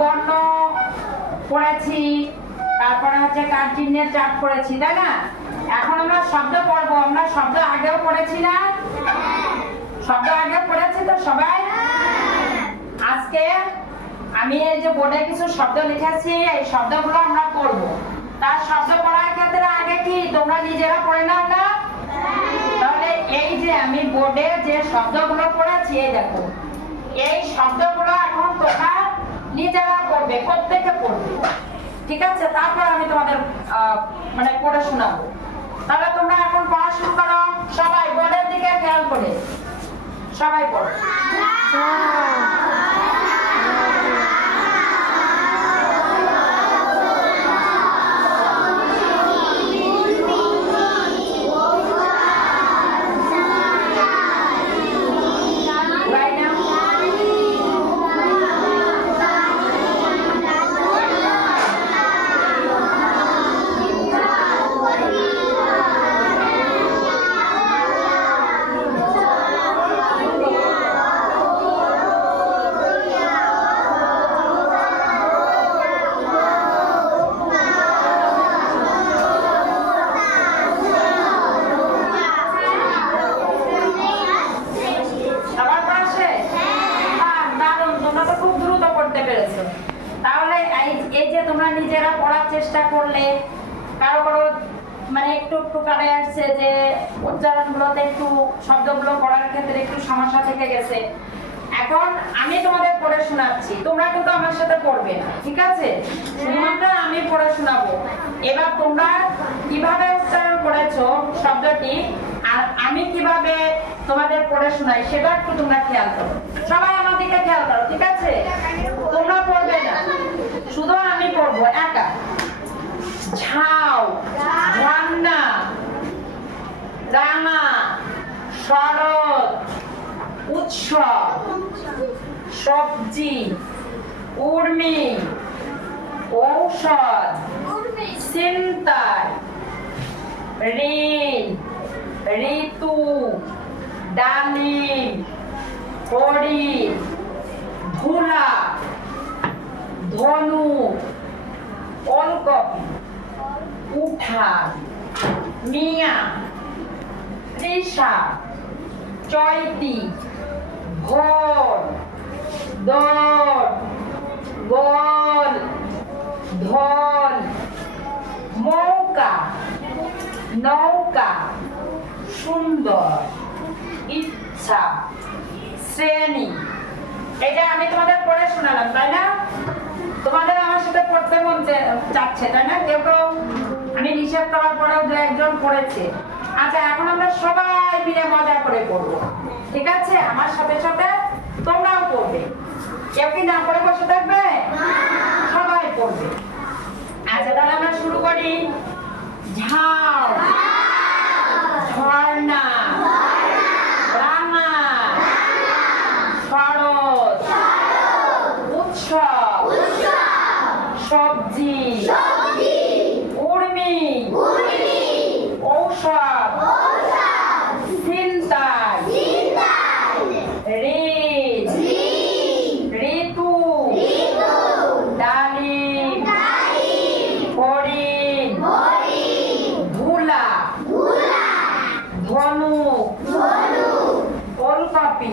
বর্ণ পড়েছি তারপরে হচ্ছে কান্টিনের চার্ট পড়েছি তাই না? এখন আমরা শব্দ পড়ব, আমরা শব্দ আগেও পড়েছি না? শব্দ আগে পড়েছি তো সবাই? আজকে আমি এই যে বোর্ডে কিছু শব্দ লিখেছি, এই শব্দগুলো আমরা পড়ব। তার শব্দ পড়ার ক্ষেত্রে আগে কি? তোমরা নিজেরা পড়ে নাও না? তাহলে এই যে আমি বোর্ডে যে শব্দগুলো পড়েছি, এই দেখো। এই শব্দগুলো এখন তোমরা নিজেরা পড়বে প্রত্যেকে পড়বে ঠিক আছে? তারপর আমি তোমাদের মানে পড়ে শোনাবো। তাহলে তোমরা এখন পড়া শুরু করো। সবাই বোর্ডের দিকে খেয়াল করে। সবাই পড়ো। এই- যে তোমরা নিজেরা পড়ার চেষ্টা করলে, কারও কারও মানে একটু একটু আসছে যে উচ্চারণগুলোতে একটু শব্দগুলো পড়ার ক্ষেত্রে একটু সমস্যা থেকে গেছে। এখন আমি তোমাদের পড়ে শোনাচ্ছি। তোমরা কিন্তু আমার সাথে পড়বে না, ঠিক আছে? শুধুমাত্র আমি পড়ে শোনাবো। এবার তোমরা কীভাবে উচ্চারণ করেছ শব্দটি আর আমি কীভাবে তোমাদের পড়ে শোনাই, সেটা একটু তোমরা খেয়াল করো। সবাই আমার দিকে খেয়াল করো, ঠিক আছে? তোমরা শুধু আমি পড়ব একা। ঝাউ ঝর্ণা রাঙা শরৎ উৎসব সবজি উর্মি ঔষধ চিন্তায় ঋণ ঋতু ডালিম হরিণ ধুলা ধনু উঠা মিয়া তৃষা চৈতি ভোর দোল গোল ধন মৌকা নৌকা সুন্দর ইচ্ছা শ্রেণি এটা আমি তোমাদের পড়ে শোনালাম তাই না চাচ্ছে তাই না? কেউ কেউ, আমি নিষেধ করার পরেও দু একজন করেছে। আচ্ছা এখন আমরা সবাই মিলে মজা করে পড়ব ঠিক আছে? আমার সাথে সাথে তোমরাও পড়বে কেউ কি না পড়ে বসে থাকবে সবাই পড়বে আচ্ছা তাহলে আমরা শুরু করি ঝাউ ঝর্ণা রাঙা শরৎ উৎসব সবজি উর্মি ঔষধ চিন্তায় ঋণ ঋতু ডালিম হরিণ ধুলা ধনু ওলকপি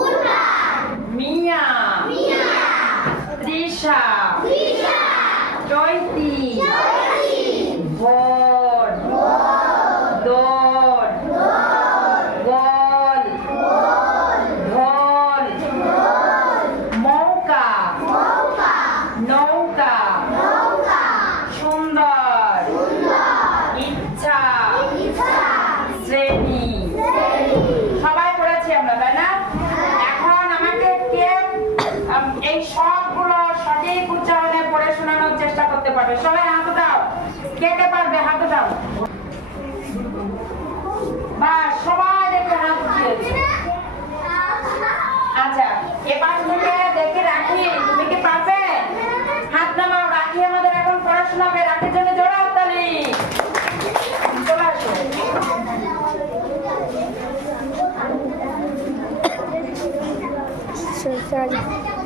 উঠান মিয়া তৃষা চৈতি ভোর দোল গোল ঢোল মৌকা নৌকা সুন্দর ইচ্ছা শ্রেণি সবাই পড়েছি আমরা তাই না এখন আমাকে কে আম, এই সবগুলো সঠিক উচ্চারণে পড়ে শোনানোর চেষ্টা করতে পারবে। সবাই হাত দাও কে কে পারবে? হাত দাও বা, সবাই দেখে হাত উঠিয়েছে। আচ্ছা এবার থেকে দেখে রাখি। তুমি কি পারবে? হাত নামাও। রাখি আমাদের এখন পড়াশোনা হবে। রাখির জন্য জোড়া হাততালি। চলে আসো। শেষ তোমরা